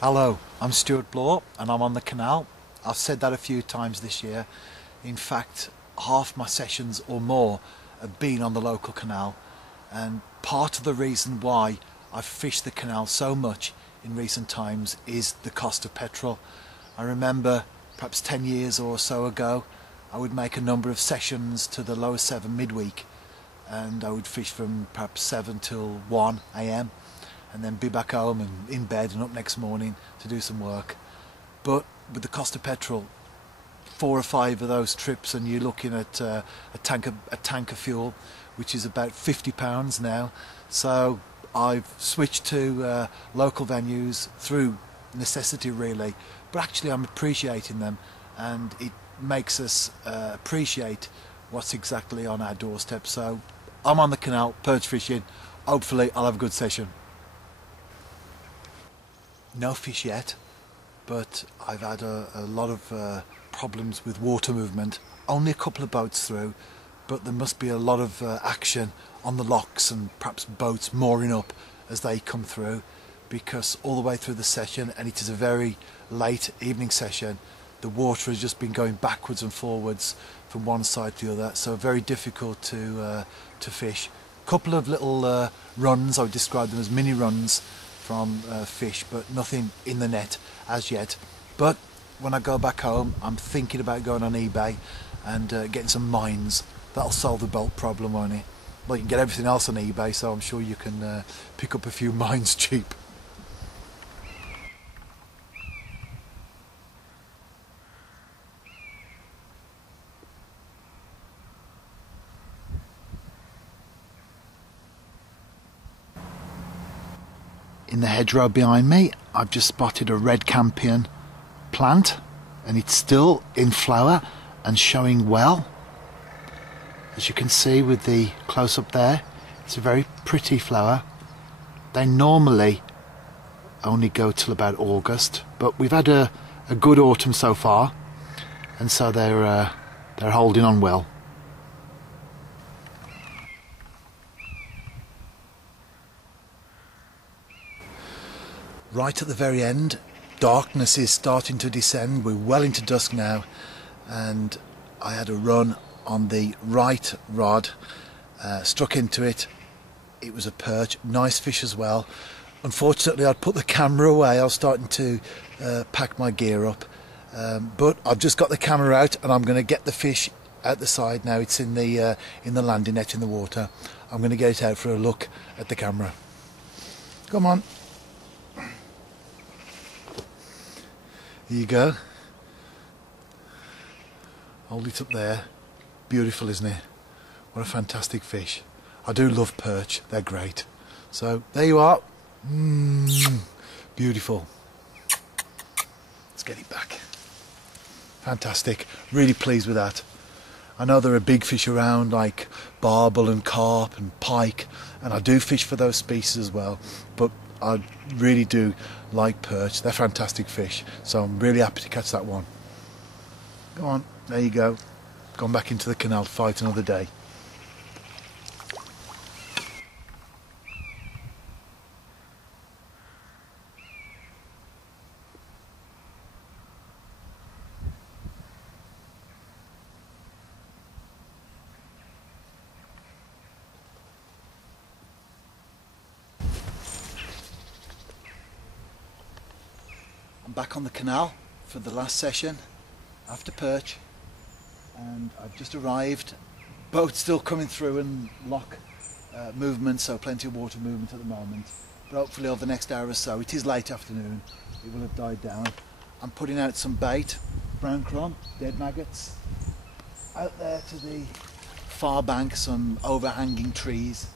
Hello, I'm Stewart Bloor and I'm on the canal. I've said that a few times this year. In fact, half my sessions or more have been on the local canal, and part of the reason why I've fished the canal so much in recent times is the cost of petrol. I remember perhaps 10 years or so ago I would make a number of sessions to the lower Severn midweek, and I would fish from perhaps 7 till 1 a.m. and then be back home and in bed and up next morning to do some work. But with the cost of petrol, 4 or 5 of those trips and you're looking at a tank of fuel, which is about £50 now. So I've switched to local venues through necessity really, but actually I'm appreciating them, and it makes us appreciate what's exactly on our doorstep. So I'm on the canal, perch fishing. Hopefully I'll have a good session. No fish yet, but I've had a lot of problems with water movement. Only a couple of boats through, but there must be a lot of action on the locks and perhaps boats mooring up as they come through, because all the way through the session, and it is a very late evening session, the water has just been going backwards and forwards from one side to the other, so very difficult to fish. Couple of little runs, I would describe them as mini runs from fish, but nothing in the net as yet. But when I go back home, I'm thinking about going on eBay and getting some mines. That'll solve the bolt problem, won't it? Well, you can get everything else on eBay, so I'm sure you can pick up a few mines cheap. In the hedgerow behind me, I've just spotted a red campion plant, and it's still in flower and showing well. As you can see with the close-up there, it's a very pretty flower. They normally only go till about August, but we've had a good autumn so far, and so they're holding on well. Right at the very end, darkness is starting to descend. We're well into dusk now, and I had a run on the right rod, struck into it. It was a perch, nice fish as well. Unfortunately, I'd put the camera away. I was starting to pack my gear up, but I've just got the camera out and I'm going to get the fish out the side now. It's in the landing net in the water. I'm going to get it out for a look at the camera. Come on. Here you go. Hold it up there. Beautiful, isn't it? What a fantastic fish. I do love perch. They're great. So there you are. Beautiful. Let's get it back. Fantastic. Really pleased with that. I know there are big fish around like barbel and carp and pike, and I do fish for those species as well, but I really do like perch. They're fantastic fish, so I'm really happy to catch that one. Go on, there you go. Gone back into the canal to fight another day. I'm back on the canal for the last session after perch, and I've just arrived. Boat's still coming through and lock movement, so plenty of water movement at the moment, but hopefully over the next hour or so, it is late afternoon, it will have died down. I'm putting out some bait, brown crumb, dead maggots. Out there to the far bank, some overhanging trees,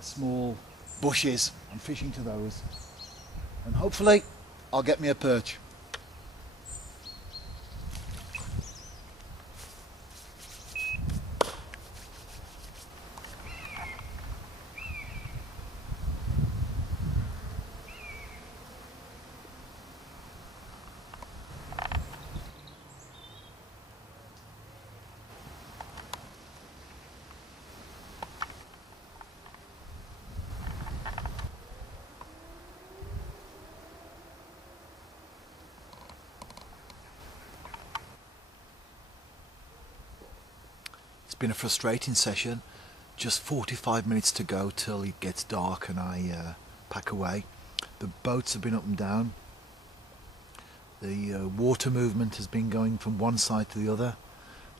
small bushes. I'm fishing to those, and hopefully I'll get me a perch. been a frustrating session. Just 45 minutes to go till it gets dark and I pack away. The boats have been up and down. The water movement has been going from one side to the other.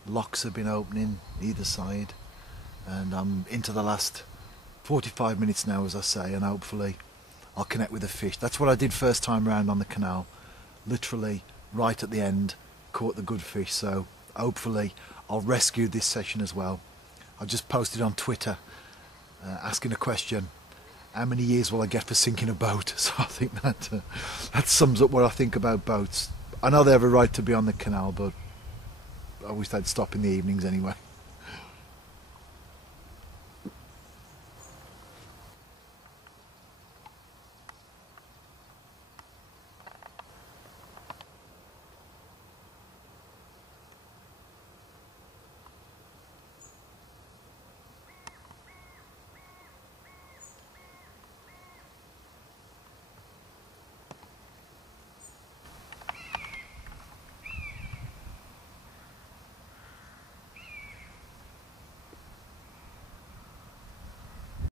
Locks have been opening either side, and I'm into the last 45 minutes now, as I say, and hopefully I'll connect with the fish. That's what I did first time round on the canal. Literally right at the end caught the good fish, so hopefully I'll rescue this session as well. I just posted on Twitter asking a question: how many years will I get for sinking a boat? So I think that sums up what I think about boats. I know they have a right to be on the canal, but I wish they'd stop in the evenings anyway.